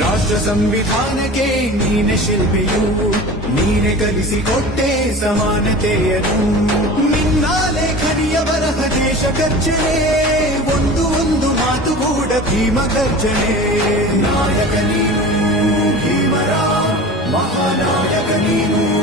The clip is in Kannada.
ರಾಷ್ಟ್ರ ಸಂವಿಧಾನಕ್ಕೆ ನೀನೆ ಶಿಲ್ಪಿಯು, ನೀನೆ ಕಲಿಸಿಕೊಟ್ಟೆ ಸಮಾನತೆಯನ್ನು. ನಿನ್ನ ಲೇಖನಿಯ ಬರಹ ದೇಶ ಗರ್ಜನೆ, ಒಂದು ಮಾತುಗೂಡ ಭೀಮ ಗರ್ಜನೆ. ನಾಯಕ ನೀನು ಭೀಮರ, ಮಹಾನಾಯಕ ನೀನು.